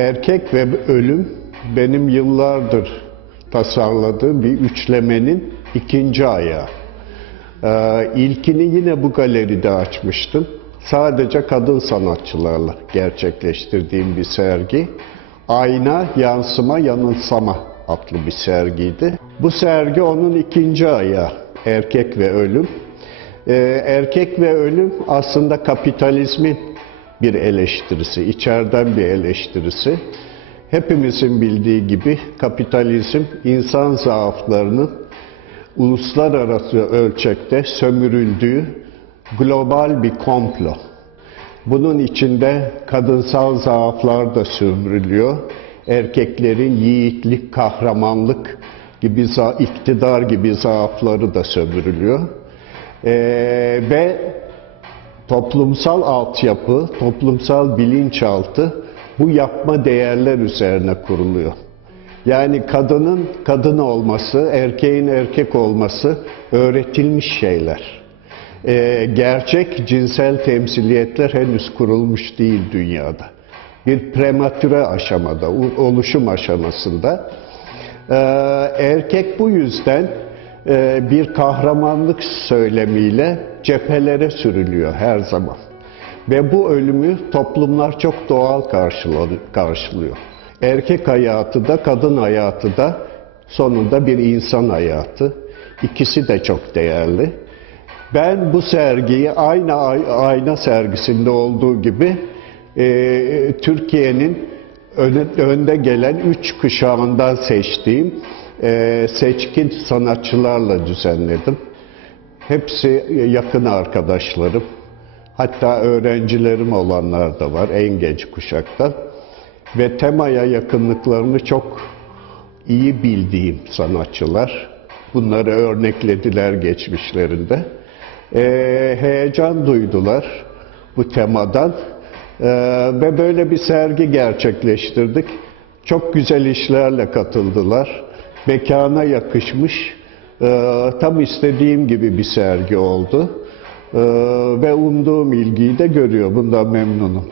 Erkek ve Ölüm benim yıllardır tasarladığım bir üçlemenin ikinci ayağı. Ee, ilkini yine bu galeride açmıştım. Sadece kadın sanatçılarla gerçekleştirdiğim bir sergi. Ayna, Yansıma, Yanılsama adlı bir sergiydi. Bu sergi onun ikinci ayağı. Erkek ve Ölüm. Ee, erkek ve Ölüm aslında kapitalizmin bir eleştirisi, içeriden bir eleştirisi. Hepimizin bildiği gibi kapitalizm insan zaaflarının uluslararası ölçekte sömürüldüğü global bir komplo. Bunun içinde kadınsal zaaflar da sömürülüyor. Erkeklerin yiğitlik, kahramanlık gibi, iktidar gibi zaafları da sömürülüyor. Ee, ve toplumsal altyapı, toplumsal bilinçaltı bu yapma değerler üzerine kuruluyor. Yani kadının kadın olması, erkeğin erkek olması öğretilmiş şeyler. Ee, gerçek cinsel temsiliyetler henüz kurulmuş değil dünyada. Bir prematüre aşamada, oluşum aşamasında. Ee, erkek bu yüzden e, bir kahramanlık söylemiyle cephelere sürülüyor her zaman. Ve bu ölümü toplumlar çok doğal karşılıyor. Erkek hayatı da kadın hayatı da sonunda bir insan hayatı. İkisi de çok değerli. Ben bu sergiyi aynı ayna sergisinde olduğu gibi e, Türkiye'nin önde gelen üç kuşağından seçtiğim e, seçkin sanatçılarla düzenledim. Hepsi yakın arkadaşlarım. Hatta öğrencilerim olanlar da var en genç kuşaktan. Ve temaya yakınlıklarını çok iyi bildiğim sanatçılar. Bunları örneklediler geçmişlerinde. Ee, heyecan duydular bu temadan. Ee, ve böyle bir sergi gerçekleştirdik. Çok güzel işlerle katıldılar. Mekana yakışmış, e, tam istediğim gibi bir sergi oldu. Ee, ve umduğum ilgiyi de görüyor. Bundan memnunum.